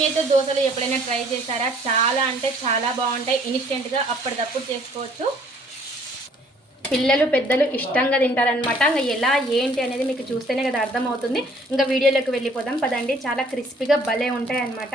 మీతో దోశలు ఎప్పుడైనా ట్రై చేశారా? చాలా అంటే చాలా బాగుంటాయి. ఇన్స్టెంట్గా అప్పటిదప్పుడు చేసుకోవచ్చు. పిల్లలు పెద్దలు ఇష్టంగా తింటారనమాట ఇంకా ఎలా ఏంటి అనేది మీకు చూస్తేనే కదా అర్థమవుతుంది. ఇంకా వీడియోలోకి వెళ్ళిపోదాం. పదండి. చాలా క్రిస్పీగా భలే ఉంటాయి అనమాట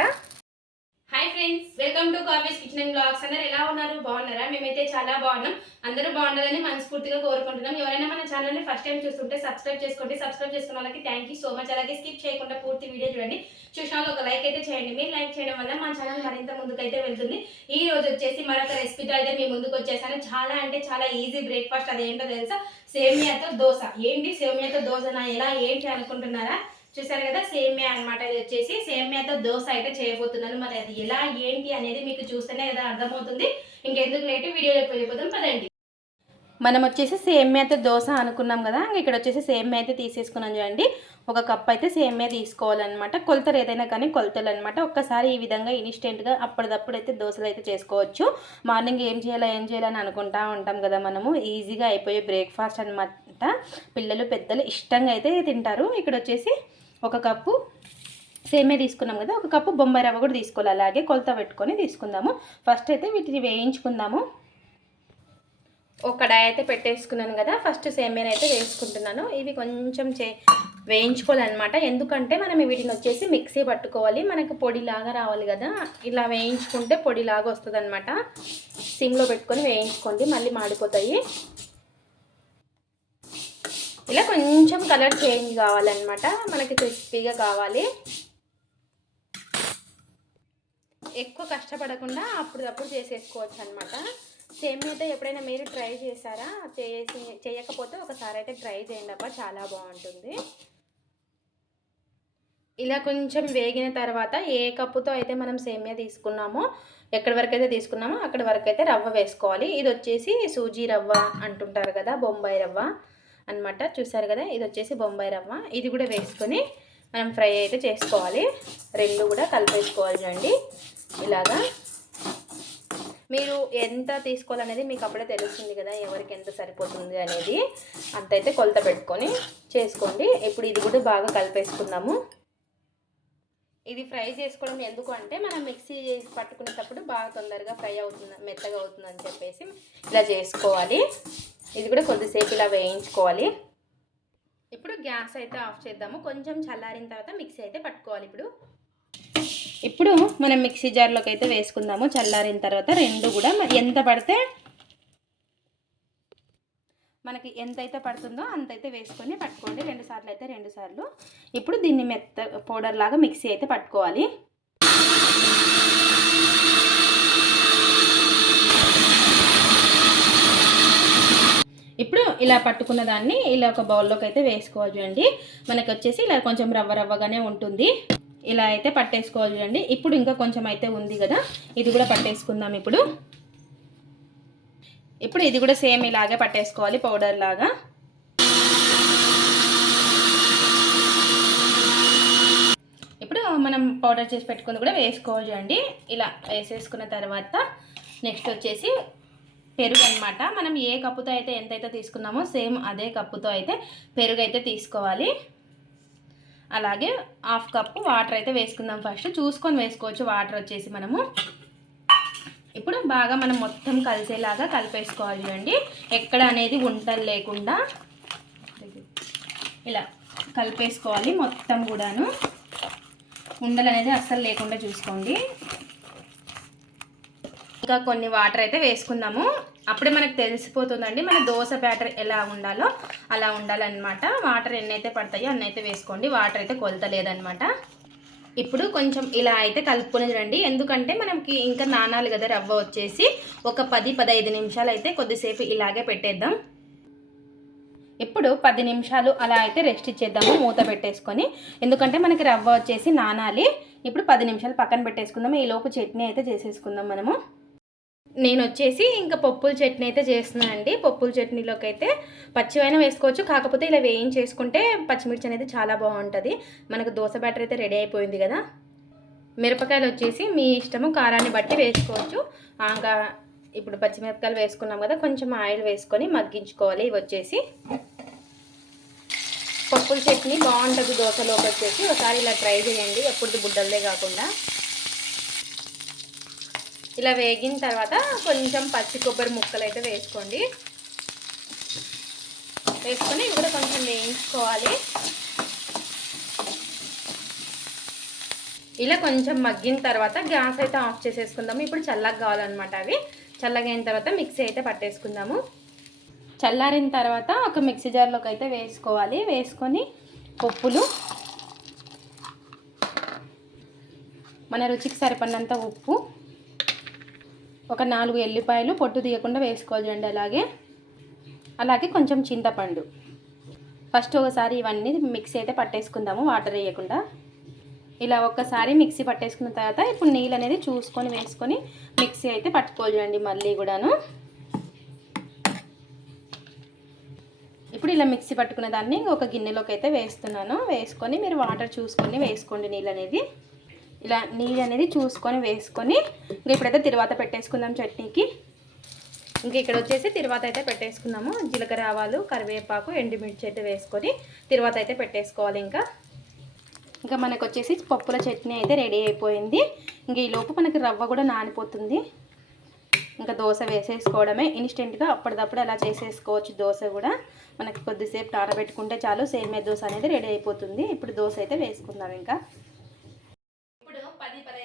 friends welcome to Kavya's kitchen and blogs అందరు ఎలా ఉన్నారు? బాగున్నారా? మేమైతే చాలా బాగున్నాం. అందరూ బాగుండాలని మనస్ఫూర్తిగా కోరుకుంటున్నాం. ఎవరైనా మన ఛానల్ని ఫస్ట్ టైం చూస్తుంటే సబ్స్క్రైబ్ చేసుకోండి. సబ్స్క్రైబ్ చేసుకున్న వాళ్ళకి థ్యాంక్ యూ సో మచ్ అలాగే స్కిప్ చేయకుండా పూర్తి వీడియో చూడండి. చూసిన వాళ్ళు ఒక లైక్ అయితే చేయండి. మీరు లైక్ చేయడం వల్ల మా ఛానల్ మరింత ముందుకైతే వెళ్తుంది. ఈ రోజు వచ్చేసి మరొక రెసిపీతో అయితే మీ ముందుకు వచ్చేసాను. చాలా అంటే చాలా ఈజీ బ్రేక్ఫాస్ట్ అదేంటో తెలుసా? సేమియాతో దోశ. ఏంటి సేమియాతో దోశనా ఎలా? ఏంటి అనుకుంటున్నారా? చూసారు కదా? సేమ్యా అనమాట ఇది వచ్చేసి సేమ్యాతో దోశ అయితే చేయబోతున్నాను. మరి అది ఎలా ఏంటి అనేది మీకు చూస్తేనే కదా అర్థమవుతుంది. ఇంకెందుకు లేటు వీడియోలోకి వెళ్ళిపోతాం పదండి. మనం వచ్చేసి సేమియాతో దోశ అనుకున్నాం కదా? ఇక్కడ వచ్చేసి సేమ్యా అయితే తీసేసుకున్నాం చూడండి. ఒక కప్ అయితే సేమ్యా తీసుకోవాలన్నమాట. కొలతలు ఏదైనా కానీ కొలతలు అనమాట ఒక్కసారి ఈ విధంగా ఇన్స్టెంట్గా అప్పటిదప్పుడు అయితే దోశలు అయితే చేసుకోవచ్చు. మార్నింగ్ ఏం చేయాలా ఏం చేయాలని అనుకుంటా ఉంటాం కదా మనము. ఈజీగా అయిపోయే బ్రేక్ఫాస్ట్ అనమాట పిల్లలు పెద్దలు ఇష్టంగా అయితే తింటారు. ఇక్కడ వచ్చేసి ఒక కప్పు సేమే తీసుకున్నాం కదా ఒక కప్పు బొంబాయి రవ్వ కూడా తీసుకోవాలి. అలాగే కొలత పెట్టుకొని తీసుకుందాము. ఫస్ట్ అయితే వీటిని వేయించుకుందాము. ఒక కడాయి అయితే పెట్టేసుకున్నాను కదా ఫస్ట్ సేమియాని అయితే వేసుకుంటున్నాను. ఇవి కొంచెం చే వేయించుకోవాలన్నమాట. ఎందుకంటే మనం వీటిని వచ్చేసి మిక్సీ పట్టుకోవాలి. మనకు పొడిలాగా రావాలి కదా. ఇలా వేయించుకుంటే పొడిలాగా వస్తుంది అనమాట సిమ్లో పెట్టుకొని వేయించుకోండి. మళ్ళీ మాడిపోతాయి. ఇలా కొంచెం కలర్ చేంజ్ కావాలన్నమాట. మనకి క్రిస్పీగా కావాలి. ఎక్కువ కష్టపడకుండా అప్పుడప్పుడు చేసేసుకోవచ్చు అనమాట సేమియాతో ఎప్పుడైనా మీరు ట్రై చేశారా? చేసి చేయకపోతే ఒకసారి అయితే ట్రై చేయండి అబ్బా చాలా బాగుంటుంది. ఇలా కొంచెం వేగిన తర్వాత ఏ కప్పుతో అయితే మనం సేమియా తీసుకున్నామో ఎక్కడి వరకు అయితే తీసుకున్నామో అక్కడి వరకు అయితే రవ్వ వేసుకోవాలి. ఇది వచ్చేసి సూజీ రవ్వ అంటుంటారు కదా బొంబాయి రవ్వ. అనమాట చూసారు కదా ఇది వచ్చేసి బొంబాయి రవ్వ. ఇది కూడా వేసుకొని మనం ఫ్రై అయితే చేసుకోవాలి. రెండు కూడా కలిపేసుకోవాలి చూడండి. ఇలాగా. మీరు ఎంత తీసుకోవాలనేది మీకు అప్పుడే తెలుస్తుంది కదా ఎవరికి ఎంత సరిపోతుంది అనేది. అంతైతే కొలత పెట్టుకొని చేసుకోండి. ఇప్పుడు ఇది కూడా బాగా కలిపేసుకున్నాము ఇది ఫ్రై చేసుకోవడం ఎందుకు అంటే మనం మిక్సీ చేసి పట్టుకునేటప్పుడు బాగా తొందరగా ఫ్రై అవుతుంది మెత్తగా అవుతుందని చెప్పేసి ఇలా చేసుకోవాలి. ఇది కూడా కొద్దిసేపు ఇలా వేయించుకోవాలి. ఇప్పుడు గ్యాస్ అయితే ఆఫ్ చేద్దాము. కొంచెం చల్లారిన తర్వాత మిక్సీ అయితే పట్టుకోవాలి ఇప్పుడు. ఇప్పుడు మనం మిక్సీ జార్లోకి అయితే వేసుకుందాము. చల్లారిన తర్వాత రెండు కూడా మరి ఎంత పడితే మనకి ఎంత అయితే పడుతుందో అంతైతే వేసుకొని పట్టుకోండి. రెండు సార్లు అయితే రెండు సార్లు. ఇప్పుడు దీన్ని మెత్త పౌడర్ లాగా మిక్సీ అయితే పట్టుకోవాలి ఇప్పుడు ఇలా పట్టుకున్న దాన్ని ఇలా ఒక బౌల్లోకి అయితే వేసుకోవాలి చూడండి మనకి వచ్చేసి ఇలా కొంచెం రవ్వ రవ్వగానే ఉంటుంది. ఇలా అయితే పట్టేసుకోవాలి చూడండి ఇప్పుడు ఇంకా కొంచెం అయితే ఉంది కదా ఇది కూడా పట్టేసుకుందాం ఇప్పుడు. ఇప్పుడు ఇది కూడా సేమ్ ఇలాగే పట్టేసుకోవాలి పౌడర్ లాగా. ఇప్పుడు మనం పౌడర్ చేసి పెట్టుకుని కూడా వేసుకోవాలి చూడండి ఇలా వేసేసుకున్న తర్వాత నెక్స్ట్ వచ్చేసి పెరుగు అనమాట మనం ఏ కప్పుతో అయితే ఎంతైతే తీసుకున్నామో సేమ్ అదే కప్పుతో అయితే పెరుగు అయితే తీసుకోవాలి. అలాగే హాఫ్ కప్పు వాటర్ అయితే వేసుకుందాం ఫస్ట్. చూసుకొని వేసుకోవచ్చు వాటర్ వచ్చేసి మనము. ఇప్పుడు బాగా మనం మొత్తం కలిసేలాగా కలిపేసుకోవాలి చూడండి. ఎక్కడ అనేది వంటలు లేకుండా ఇలా కలిపేసుకోవాలి మొత్తం కూడాను. ఉండలు అనేది అస్సలు లేకుండా చూసుకోండి. ఇంకా కొన్ని వాటర్ అయితే వేసుకుందాము. అప్పుడే మనకు తెలిసిపోతుందండి మన దోశ బ్యాటర్ ఎలా ఉండాలో అలా ఉండాలన్నమాట. వాటర్ ఎన్నైతే పడతాయో అన్నైతే వేసుకోండి. వాటర్ అయితే కొలతలేదనమాట ఇప్పుడు కొంచెం ఇలా అయితే కలుపుకొని చూడండి. ఎందుకంటే మనకి ఇంకా నానాలు కదా రవ్వ వచ్చేసి ఒక పది పదహైదు నిమిషాలు అయితే కొద్దిసేపు ఇలాగే పెట్టేద్దాం. ఇప్పుడు పది నిమిషాలు అలా అయితే రెస్ట్ ఇచ్చేద్దాము మూత పెట్టేసుకొని. ఎందుకంటే మనకి రవ్వ వచ్చేసి నానాలి. ఇప్పుడు పది నిమిషాలు పక్కన పెట్టేసుకుందాం ఈ లోపు చట్నీ అయితే చేసేసుకుందాం మనము. నేను వచ్చేసి ఇంకా పప్పుల చట్నీ అయితే చేస్తున్నానండి పప్పుల చట్నీలోకి అయితే పచ్చివైనా వేసుకోవచ్చు. కాకపోతే ఇలా వేయించేసుకుంటే పచ్చిమిర్చి అనేది చాలా బాగుంటుంది. మనకు దోశ బ్యాటర్ అయితే రెడీ అయిపోయింది కదా. మిరపకాయలు వచ్చేసి మీ ఇష్టము కారాన్ని బట్టి వేసుకోవచ్చు. ఇంకా ఇప్పుడు పచ్చిమిరపకాయలు వేసుకున్నాం కదా కొంచెం ఆయిల్ వేసుకొని మగ్గించుకోవాలి ఇవి వచ్చేసి పప్పుల చట్నీ బాగుంటుంది దోశలోకి వచ్చేసి ఒకసారి ఇలా ట్రై చేయండి. ఎప్పుడు బుడ్డలదే కాకుండా. ఇలా వేగిన తర్వాత కొంచెం పచ్చి కొబ్బరి ముక్కలు అయితే వేసుకోండి. వేసుకొని ఇవి కూడా కొంచెం వేయించుకోవాలి. ఇలా కొంచెం మగ్గిన తర్వాత గ్యాస్ అయితే ఆఫ్ చేసేసుకుందాము. ఇప్పుడు చల్లగా కావాలన్నమాట అవి. చల్లగా అయిన తర్వాత మిక్సీ అయితే పట్టేసుకుందాము. చల్లారిన తర్వాత ఒక మిక్సీ జార్లోకి అయితే వేసుకోవాలి. వేసుకొని పప్పులు మన రుచికి సరిపడినంత ఉప్పు ఒక నాలుగు ఎల్లిపాయలు పొట్టు తీయకుండా వేసుకోవాలి అలాగే. అలాగే కొంచెం చింతపండు. ఫస్ట్ ఒకసారి ఇవన్నీ మిక్సీ అయితే పట్టేసుకుందాము వాటర్ వేయకుండా. ఇలా ఒక్కసారి మిక్సీ పట్టేసుకున్న తర్వాత ఇప్పుడు నీళ్ళు అనేది చూసుకొని వేసుకొని మిక్సీ అయితే పట్టుకోవాలండి మళ్ళీ కూడాను. ఇప్పుడు ఇలా మిక్సీ పట్టుకున్న దాన్ని ఒక గిన్నెలోకి అయితే వేస్తున్నాను. వేసుకొని మీరు వాటర్ చూసుకొని వేసుకోండి నీళ్ళు అనేది. ఇలా నీళ్ళు అనేది చూసుకొని వేసుకొని ఇంకా ఇప్పుడైతే తిరువాత పెట్టేసుకుందాం చట్నీకి. ఇంక ఇక్కడ వచ్చేసి తిరువాత అయితే పెట్టేసుకున్నాము. జీలకర్ర ఆవాలు కరివేపాకు ఎండుమిర్చి అయితే వేసుకొని తిరువాత అయితే పెట్టేసుకోవాలి ఇంకా. ఇంకా మనకు వచ్చేసి పప్పుల చట్నీ అయితే రెడీ అయిపోయింది. ఇంక ఈలోపు మనకి రవ్వ కూడా నానిపోతుంది. ఇంకా దోశ వేసేసుకోవడమే. ఇన్స్టెంట్గా అప్పటిదప్పుడు అలా చేసేసుకోవచ్చు దోశ కూడా. మనకి కొద్దిసేపు ఆరబెట్టుకుంటే చాలు సేమియా దోశ అనేది రెడీ అయిపోతుంది. ఇప్పుడు దోశ అయితే వేసుకుందాం ఇంకా.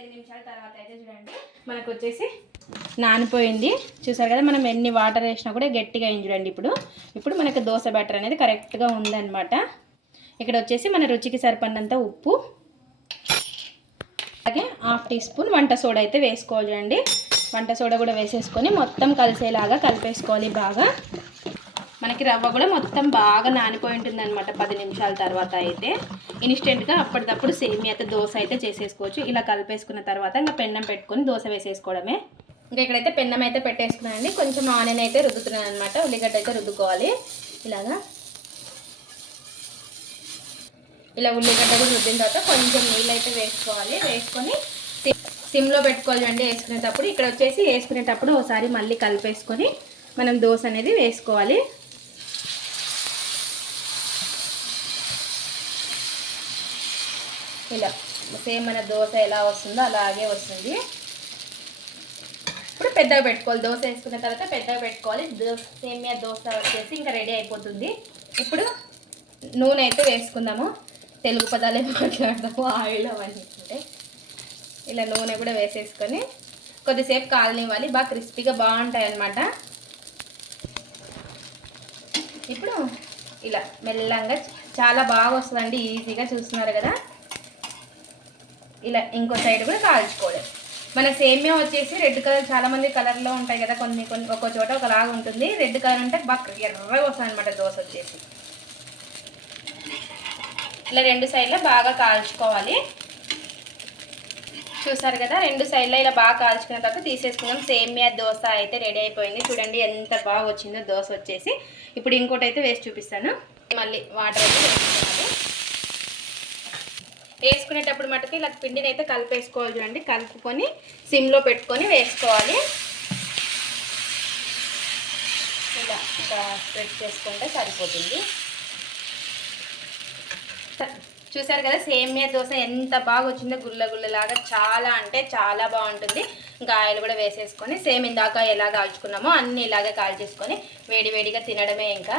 పది నిమిషాల తర్వాత అయితే చూడండి మనకు వచ్చేసి నానిపోయింది. చూసారు కదా మనం ఎన్ని వాటర్ వేసినా కూడా గట్టిగా అయింది చూడండి ఇప్పుడు. ఇప్పుడు మనకు దోశ బ్యాటర్ అనేది కరెక్ట్గా ఉందన్నమాట. ఇక్కడ వచ్చేసి మన రుచికి సరిపడినంత ఉప్పు అలాగే హాఫ్ టీ స్పూన్ వంట సోడా అయితే వేసుకోవాలి చూడండి. వంట సోడా కూడా వేసేసుకొని మొత్తం కలిసేలాగా కలిపేసుకోవాలి బాగా. మనకి రవ్వ కూడా మొత్తం బాగా నానిపోయి ఉంటుంది అనమాట పది నిమిషాల తర్వాత అయితే. ఇన్స్టెంట్గా అప్పటికప్పుడు అప్పటిదప్పుడు అయితే దోశ అయితే చేసేసుకోవచ్చు. ఇలా కలిపేసుకున్న తర్వాత ఇంకా పెన్నం పెట్టుకొని దోశ వేసేసుకోవడమే. ఇంకా ఇక్కడైతే పెన్నం అయితే పెట్టేసుకున్నానండి. కొంచెం ఆనియన్ అయితే రుద్దుతున్నాను అనమాట ఉల్లిగడ్డ అయితే రుద్దుకోవాలి. ఇలాగా. ఇలా ఉల్లిగడ్డ కూడా రుద్దిన తర్వాత కొంచెం నీళ్ళు అయితే వేసుకోవాలి. వేసుకొని సిమ్లో పెట్టుకోవాలి అండి వేసుకునేటప్పుడు ఇక్కడ వచ్చేసి వేసుకునేటప్పుడు ఒకసారి మళ్ళీ కలిపేసుకొని మనం దోశ అనేది వేసుకోవాలి. ఇలా సేమ్ మన దోశ ఎలా వస్తుందో అలాగే వస్తుంది. ఇప్పుడు పెద్దగా పెట్టుకోవాలి. దోశ వేసుకున్న తర్వాత పెద్దగా పెట్టుకోవాలి. సేమియా దోశ వచ్చేసి ఇంకా రెడీ అయిపోతుంది. ఇప్పుడు నూనె అయితే వేసుకుందాము. తెలుగు పదాలే మాట్లాడదాము ఆయిల్ అవన్నీ అంటే ఇలా నూనె కూడా వేసేసుకొని కొద్దిసేపు కాలనివ్వాలి. బాగా క్రిస్పీగా బాగుంటాయి అన్నమాట. ఇప్పుడు ఇలా మెల్లంగా చాలా బాగా వస్తుందండి. ఈజీగా చూస్తున్నారు కదా. ఇలా ఇంకో సైడ్ కూడా కాల్చుకోవాలి మన సేమియా వచ్చేసి రెడ్ కలర్ చాలామంది కలర్లో ఉంటాయి కదా కొన్ని కొన్ని ఒక్కో చోట ఒకలాగా ఉంటుంది. రెడ్ కలర్ అంటే బాగా ఎర్రగా వస్తుంది అనమాట దోశ వచ్చేసి. ఇలా రెండు సైడ్లో బాగా కాల్చుకోవాలి. చూసారు కదా రెండు సైడ్లో ఇలా బాగా కాల్చుకున్న తర్వాత తీసేసుకున్నాం సేమియా దోశ అయితే రెడీ అయిపోయింది. చూడండి ఎంత బాగా వచ్చిందో దోశ వచ్చేసి. ఇప్పుడు ఇంకోటి అయితే వేసి చూపిస్తాను. మళ్ళీ వాటర్ అయితే వేసుకోవాలి వేసుకునేటప్పుడు మటుకు ఇలా పిండిని అయితే కలిపేసుకోవాలి చూడండి. కలుపుకొని సిమ్లో పెట్టుకొని వేసుకోవాలి. ఇలా ఇంకా స్ప్రెడ్ చేసుకుంటే సరిపోతుంది. చూసారు కదా సేమియా దోశ ఎంత బాగా వచ్చిందో గుల్ల గుల్లలాగా చాలా అంటే చాలా బాగుంటుంది. ఇంకా ఆయిల్ కూడా వేసేసుకొని సేమ్ ఇందాక ఎలా కాల్చుకున్నామో అన్నీ ఇలాగే కాల్చేసుకొని వేడి వేడిగా తినడమే ఇంకా.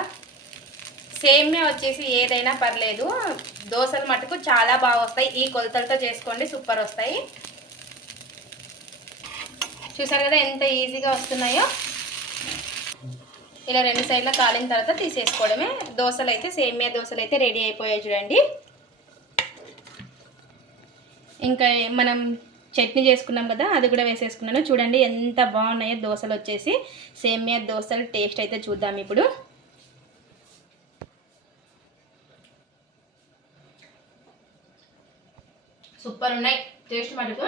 సేమియా వచ్చేసి ఏదైనా పర్లేదు. దోశలు మటుకు చాలా బాగా వస్తాయి. ఈ కొలతలతో చేసుకోండి సూపర్ వస్తాయి. చూసారు కదా ఎంత ఈజీగా వస్తున్నాయో? ఇలా రెండు సైడ్ల కాలిన తర్వాత తీసేసుకోవడమే. దోశలు అయితే సేమియా దోశలు అయితే రెడీ అయిపోయాయి చూడండి. ఇంకా మనం చట్నీ చేసుకున్నాం కదా అది కూడా వేసేసుకున్నాను. చూడండి ఎంత బాగున్నాయో దోశలు వచ్చేసి. సేమియా దోశలు టేస్ట్ అయితే చూద్దాం ఇప్పుడు. సూపర్ ఉన్నాయి. టేస్ట్ మటుకు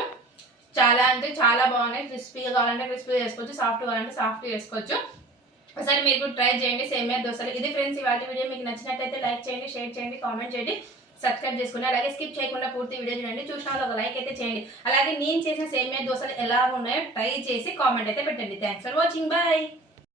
చాలా అంటే చాలా బాగున్నాయి. క్రిస్పీగా కావాలంటే క్రిస్పీగా చేసుకోవచ్చు. సాఫ్ట్ కావాలంటే సాఫ్ట్ చేసుకోవచ్చు. ఒకసారి మీరు ట్రై చేయండి. సేమియా దోశలు. ఇది ఫ్రెండ్స్ ఇవాళ వీడియో మీకు నచ్చినట్టయితే లైక్ చేయండి షేర్ చేయండి కామెంట్ చేయండి సబ్స్క్రైబ్ చేసుకోండి. అలాగే స్కిప్ చేయకుండా పూర్తి వీడియో చూడండి. చూసిన వాళ్ళు ఒక లైక్ అయితే చేయండి. అలాగే నేను చేసిన సేమియా దోశలు ఎలా ఉన్నాయో ట్రై చేసి కామెంట్ అయితే పెట్టండి. Thanks for watching bye